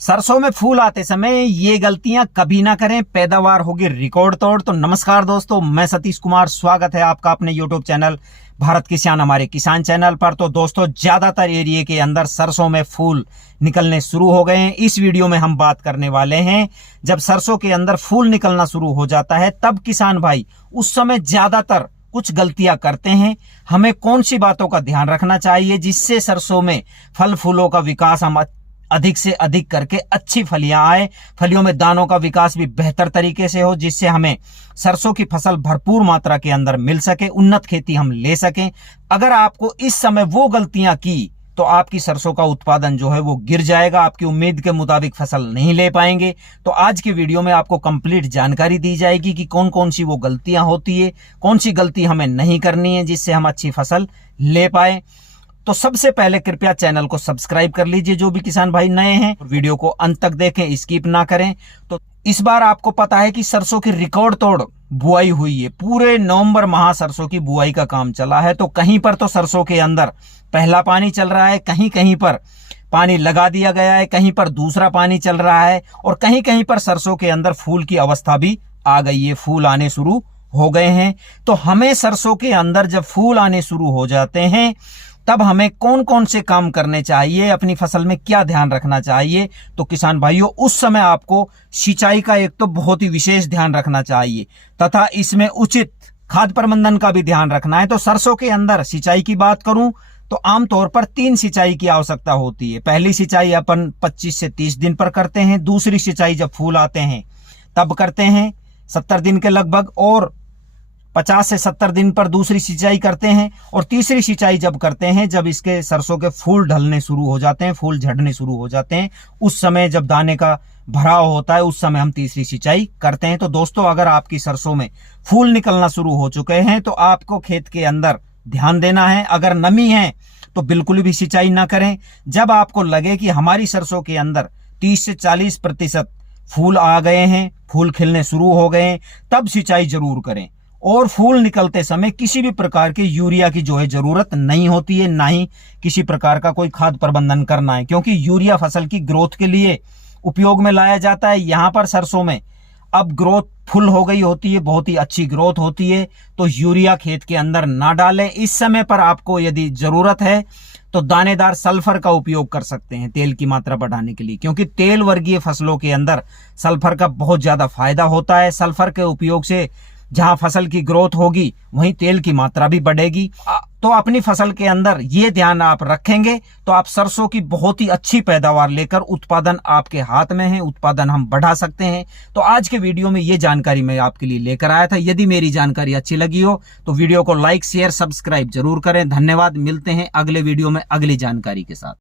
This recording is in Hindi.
सरसों में फूल आते समय ये गलतियां कभी ना करें, पैदावार होगी रिकॉर्ड तोड़। तो नमस्कार दोस्तों, मैं सतीश कुमार, स्वागत है आपका अपने यूट्यूब चैनल भारत किसान हमारे किसान चैनल पर। तो दोस्तों, ज्यादातर एरिया के अंदर सरसों में फूल निकलने शुरू हो गए हैं। इस वीडियो में हम बात करने वाले हैं, जब सरसों के अंदर फूल निकलना शुरू हो जाता है तब किसान भाई उस समय ज्यादातर कुछ गलतियां करते हैं। हमें कौन सी बातों का ध्यान रखना चाहिए जिससे सरसों में फल फूलों का विकास हम अधिक से अधिक करके अच्छी फलियां आए, फलियों में दानों का विकास भी बेहतर तरीके से हो, जिससे हमें सरसों की फसल भरपूर मात्रा के अंदर मिल सके, उन्नत खेती हम ले सकें। अगर आपको इस समय वो गलतियां की तो आपकी सरसों का उत्पादन जो है वो गिर जाएगा, आपकी उम्मीद के मुताबिक फसल नहीं ले पाएंगे। तो आज की वीडियो में आपको कंप्लीट जानकारी दी जाएगी कि कौन कौन सी वो गलतियां होती है, कौन सी गलती हमें नहीं करनी है जिससे हम अच्छी फसल ले पाए। तो सबसे पहले कृपया चैनल को सब्सक्राइब कर लीजिए जो भी किसान भाई नए हैं, वीडियो को अंत तक देखें, स्किप ना करें। तो इस बार आपको पता है कि सरसों की रिकॉर्ड तोड़ बुआई हुई है। पूरे नवंबर माह सरसों की बुआई का काम चला है। तो कहीं पर तो सरसों के अंदर पहला पानी चल रहा है, कहीं कहीं पर पानी लगा दिया गया है, कहीं पर दूसरा पानी चल रहा है, और कहीं कहीं पर सरसों के अंदर फूल की अवस्था भी आ गई है, फूल आने शुरू हो गए हैं। तो हमें सरसों के अंदर जब फूल आने शुरू हो जाते हैं तब हमें कौन कौन से काम करने चाहिए, अपनी फसल में क्या ध्यान रखना चाहिए। तो किसान भाइयों, उस समय आपको सिंचाई का एक तो बहुत ही विशेष ध्यान रखना चाहिए तथा इसमें उचित खाद प्रबंधन का भी ध्यान रखना है। तो सरसों के अंदर सिंचाई की बात करूं तो आमतौर पर 3 सिंचाई की आवश्यकता होती है। पहली सिंचाई अपन 25 से 30 दिन पर करते हैं, दूसरी सिंचाई जब फूल आते हैं तब करते हैं 70 दिन के लगभग, और 50 से 70 दिन पर दूसरी सिंचाई करते हैं, और तीसरी सिंचाई जब करते हैं जब इसके सरसों के फूल ढलने शुरू हो जाते हैं, फूल झड़ने शुरू हो जाते हैं, उस समय जब दाने का भराव होता है उस समय हम तीसरी सिंचाई करते हैं। तो दोस्तों, अगर आपकी सरसों में फूल निकलना शुरू हो चुके हैं तो आपको खेत के अंदर ध्यान देना है। अगर नमी है तो बिल्कुल भी सिंचाई ना करें। जब आपको लगे कि हमारी सरसों के अंदर 30 से 40% फूल आ गए हैं, फूल खिलने शुरू हो गए हैं, तब सिंचाई जरूर करें। और फूल निकलते समय किसी भी प्रकार के यूरिया की जो है जरूरत नहीं होती है, ना ही किसी प्रकार का कोई खाद प्रबंधन करना है, क्योंकि यूरिया फसल की ग्रोथ के लिए उपयोग में लाया जाता है। यहाँ पर सरसों में अब ग्रोथ फुल हो गई होती है, बहुत ही अच्छी ग्रोथ होती है, तो यूरिया खेत के अंदर ना डालें। इस समय पर आपको यदि जरूरत है तो दानेदार सल्फर का उपयोग कर सकते हैं तेल की मात्रा बढ़ाने के लिए, क्योंकि तेल वर्गीय फसलों के अंदर सल्फर का बहुत ज्यादा फायदा होता है। सल्फर के उपयोग से जहां फसल की ग्रोथ होगी वहीं तेल की मात्रा भी बढ़ेगी। तो अपनी फसल के अंदर ये ध्यान आप रखेंगे तो आप सरसों की बहुत ही अच्छी पैदावार लेकर, उत्पादन आपके हाथ में है, उत्पादन हम बढ़ा सकते हैं। तो आज के वीडियो में ये जानकारी मैं आपके लिए लेकर आया था। यदि मेरी जानकारी अच्छी लगी हो तो वीडियो को लाइक, शेयर, सब्सक्राइब जरूर करें। धन्यवाद। मिलते हैं अगले वीडियो में अगली जानकारी के साथ।